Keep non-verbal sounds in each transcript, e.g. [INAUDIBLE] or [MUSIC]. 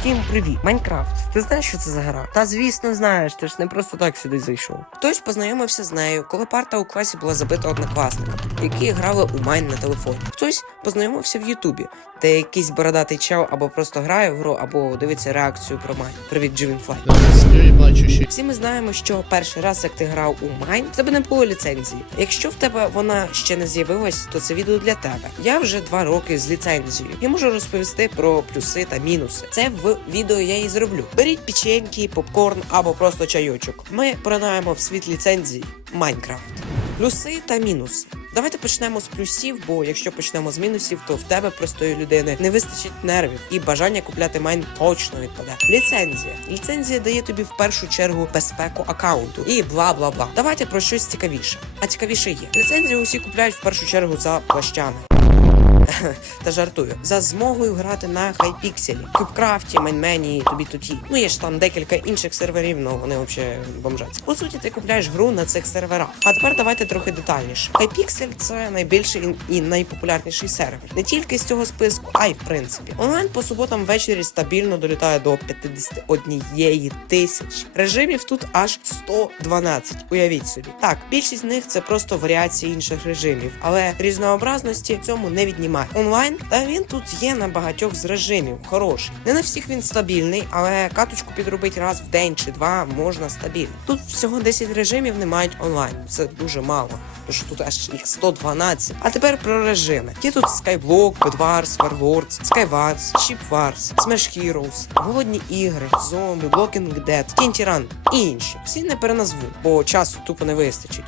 Всім привіт! Майнкрафт. Ти знаєш, що це за гра? Та звісно, знаєш, ти ж не просто так сюди зайшов. Хтось познайомився з нею, коли парта у класі була забита однокласниками, які грали у Майн на телефоні. Хтось познайомився в Ютубі, де якийсь бородатий чел або просто грає в гру, або дивиться реакцію про Майн. Привіт, Дживінфлай. Всі ми знаємо, що перший раз, як ти грав у Майн, в тебе не було ліцензії. Якщо в тебе вона ще не з'явилась, то це відео для тебе. Я вже два роки з ліцензією. Я можу розповісти про плюси та мінуси. Це в відео я і зроблю. Беріть печеньки, попкорн або просто чайочок. Ми поринаємо в світ ліцензії Майнкрафт. Плюси та мінуси. Давайте почнемо з плюсів, бо якщо почнемо з мінусів, то в тебе простої людини не вистачить нервів і бажання купляти майн точно відпаде. Ліцензія. Ліцензія дає тобі в першу чергу безпеку аккаунту і бла бла бла. Давайте про щось цікавіше. А цікавіше є. Ліцензію усі купляють в першу чергу за плащами. [LAUGHS] Та жартую за змогою грати на хайпікселі, Кубкрафті, Майнмені, тобі туті. Ну є ж там декілька інших серверів, ну вони взагалі бомжаться. По суті, ти купляєш гру на цих серверах. А тепер давайте трохи детальніше. Хайпіксель це найбільший і найпопулярніший сервер. Не тільки з цього списку, а й в принципі. Онлайн по суботам ввечері стабільно долітає до 51 тисячі. Режимів тут аж 112. Уявіть собі. Так, більшість з них це просто варіації інших режимів, але різнообразності цьому не віднімає. Онлайн, та він тут є на багатьох з режимів. Хороший. Не на всіх він стабільний, але каточку підробити раз в день чи два можна стабільно. Тут всього 10 режимів не мають онлайн. Це дуже мало. Що тут аж їх 112. А тепер про режими. Є тут Skyblock, Bedwars, Warlords, Skywars, Ship Wars, Smash Heroes, Голодні ігри, Зомбі, Blocking Dead, TNT Run і інші. Всі не переназву, бо часу тупо не вистачить.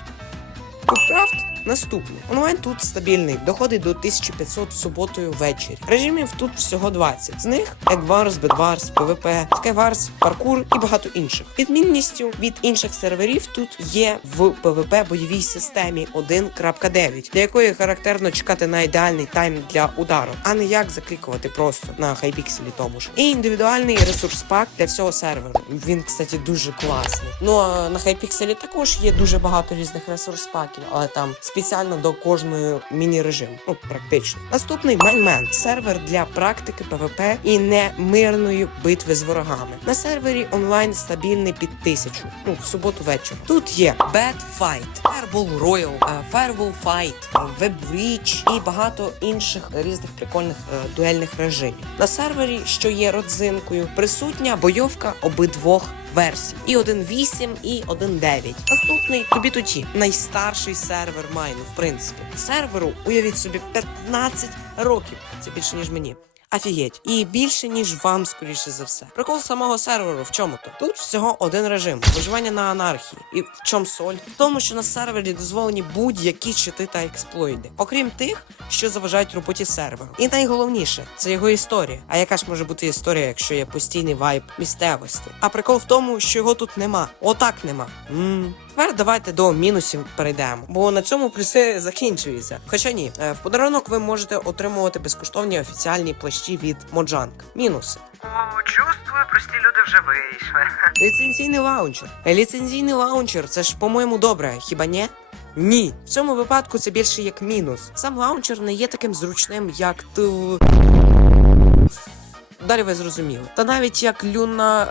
Купкрафт наступний. Онлайн тут стабільний, доходить до 1500 суботою ввечері. Режимів тут всього 20. З них Eggwars, Bedwars, PvP, Skywars, паркур і багато інших. Відмінністю від інших серверів тут є в PvP бойовій системі 1.9, для якої характерно чекати на ідеальний тайм для удару, а не як заклікувати просто на хайпікселі тому ж. І індивідуальний ресурс пак для всього серверу. Він, кстати, дуже класний. Ну а на хайпікселі також є дуже багато різних ресурс паків, але там спеціально до кожної міні-режиму. Ну, практично. Наступний Майнмен сервер для практики ПВП і не мирної битви з ворогами. На сервері онлайн стабільний під тисячу. Ну, в суботу вечора. Тут є Bad Fight, Fireball Royal, е, Firewall Fight, е, Web Breach і багато інших різних прикольних е, дуельних режимів. На сервері, що є родзинкою, присутня бойовка обидвох версій. І 1.8, і 1.9. Наступний тобі тоді найстарший сервер майну, в принципі. Серверу, уявіть собі, 15 років. Це більше ніж мені. Офігеть. І більше, ніж вам, скоріше за все. Прикол самого серверу в чому то? Тут всього один режим виживання на анархії. І в чому соль? В тому, що на сервері дозволені будь-які чити та експлойди, окрім тих, що заважають роботі серверу. І найголовніше це його історія. А яка ж може бути історія, якщо є постійний вайб місцевості? А прикол в тому, що його тут нема. Отак нема. м Тепер давайте до мінусів перейдемо, бо на цьому плюси закінчуються. Хоча ні, е, в подарунок ви можете отримувати безкоштовні офіціальні плащі від Моджанг. Мінуси. О, чувствую, прості люди вже вийшли. [LAUGHS] Ліцензійний лаунчер. Е, Ліцензійний лаунчер це ж, по-моєму, добре, хіба ні? Ні, в цьому випадку це більше як мінус. Сам лаунчер не є таким зручним, як ти. Далі ви зрозуміли. Та навіть як люна.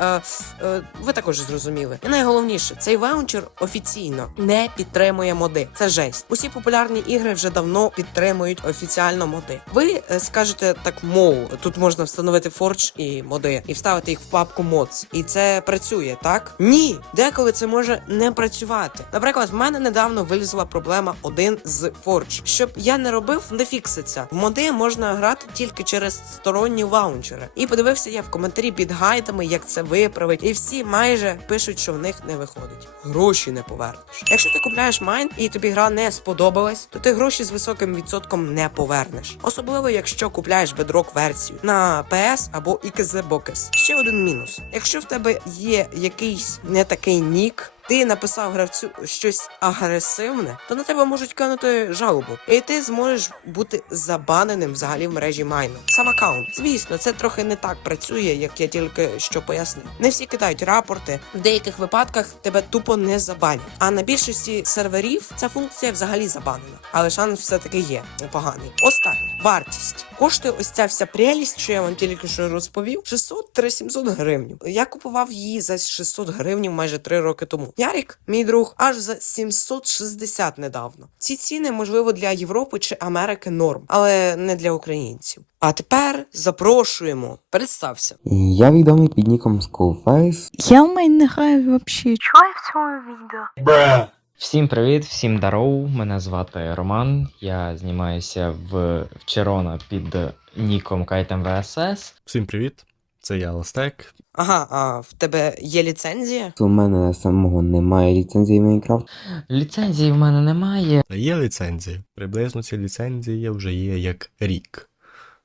Е, е, ви також зрозуміли. І найголовніше, цей лаунчер офіційно не підтримує моди. Це жесть. Усі популярні ігри вже давно підтримують офіціально моди. Ви е, скажете так, мов, тут можна встановити Forge і моди і вставити їх в папку Mods. І це працює, так? Ні, деколи це може не працювати. Наприклад, в мене недавно вилізла проблема один з Forge. Щоб я не робив, не фікситься. В моди можна грати тільки через сторонні лаунчери. І подивився я в коментарі під гайдами, як це виправить. І всі майже пишуть, що в них не виходить. Гроші не повернеш. Якщо ти купляєш майн і тобі гра не сподобалась, то ти гроші з високим відсотком не повернеш. Особливо, якщо купляєш бедрок версію на PS або XZ Box. Ще один мінус. Якщо в тебе є якийсь не такий нік. Ти написав гравцю щось агресивне, то на тебе можуть кинути жалобу, і ти зможеш бути забаненим взагалі в мережі майну. Сам аккаунт. Звісно, це трохи не так працює, як я тільки що пояснив. Не всі кидають рапорти. В деяких випадках тебе тупо не забанять. А на більшості серверів ця функція взагалі забанена. Але шанс все таки є непоганий. Останнє вартість коштує ось ця вся прелість, що я вам тільки що розповів. 600-700 гривень. Я купував її за 600 гривень майже 3 роки тому. Ярік, мій друг, аж за 760 недавно. Ці ціни можливо для Європи чи Америки норм, але не для українців. А тепер запрошуємо. Представся. Я відомий під ніком Skullface. Я в мене не граю вообще. Що я в цьому відео? Всім привіт, всім дароу. Мене звати Роман. Я знімаюся в Вчерона під ніком Кайтем ВСС. Всім привіт! Це я Ластек. Ага, а в тебе є ліцензія? У мене самого немає ліцензії Майнкрафт. Ліцензії в мене немає. Та є ліцензії. Приблизно ці ліцензії вже є як рік,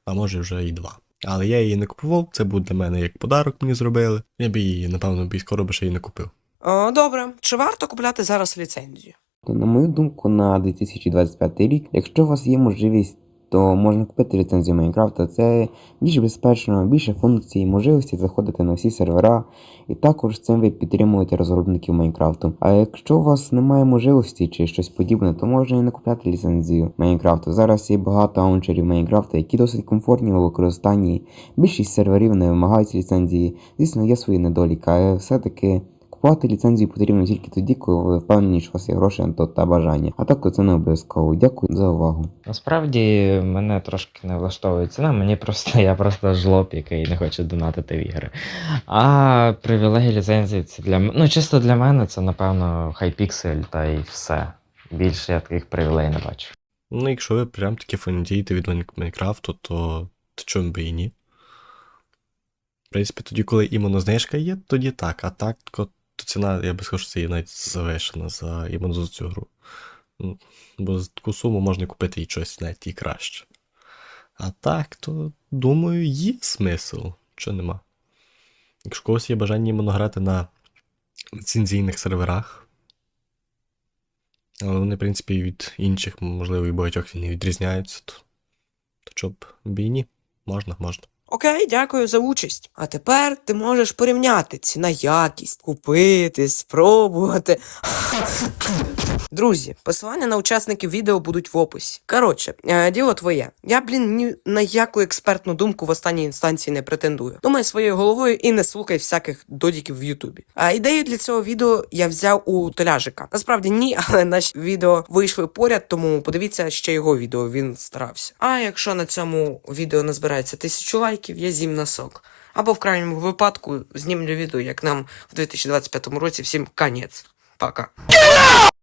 а може вже і два. Але я її не купував, це буде для мене як подарок мені зробили. Я б її, напевно, б і скоро би ще й не купив. О, добре. Чи варто купляти зараз ліцензію? То, на мою думку, на 2025 рік, якщо у вас є можливість, то можна купити ліцензію Майнкрафта. Це більш безпечно, більше функцій, можливості заходити на всі сервера, і також цим ви підтримуєте розробників Майнкрафту. А якщо у вас немає можливості чи щось подібне, то можна і не купляти ліцензію Майнкрафту. Зараз є багато аунчерів Майнкрафта, які досить комфортні у використанні. Більшість серверів не вимагають ліцензії. Звісно, є свої недоліки, але все-таки. Купувати ліцензію потрібно тільки тоді, коли ви впевнені, що у вас є гроші на то та бажання. А так це не обов'язково. Дякую за увагу. Насправді мене трошки не влаштовує ціна, мені просто я просто жлоб, який не хоче донатити в ігри. А привілегії ліцензії це для ну чисто для мене це напевно хайпіксель та й все. Більше я таких привілей не бачу. Ну, якщо ви прям таки фанатієте від Майн- Майнкрафту, то, то чому би і ні? В принципі, тоді, коли іменно знижка є, тоді так, а так, то, то ціна, я би сказав, що це є навіть завишена за іменно за цю гру. Ну, Бо за таку суму можна купити і щось навіть і краще. А так, то думаю, є смисл, що нема. Якщо когось є бажання іменно грати на ліцензійних серверах, але вони, в принципі, від інших, можливо, і багатьох не відрізняються, то, то чоб б і. Можна, можна. Окей, дякую за участь. А тепер ти можеш порівняти ціна якість, купити, спробувати. [LAUGHS] Друзі, посилання на учасників відео будуть в описі. Коротше, е, діло твоє. Я, блін, ні на яку експертну думку в останній інстанції не претендую. Думай своєю головою і не слухай всяких додіків в Ютубі. А ідею для цього відео я взяв у Толяжика. Насправді ні, [LAUGHS] але наші відео вийшли поряд, тому подивіться ще його відео. Він старався. А якщо на цьому відео назбирається тисячу лайків, я з'їм носок. Або в крайньому випадку знімлю відео, як нам в 2025 році всім конець. Пока.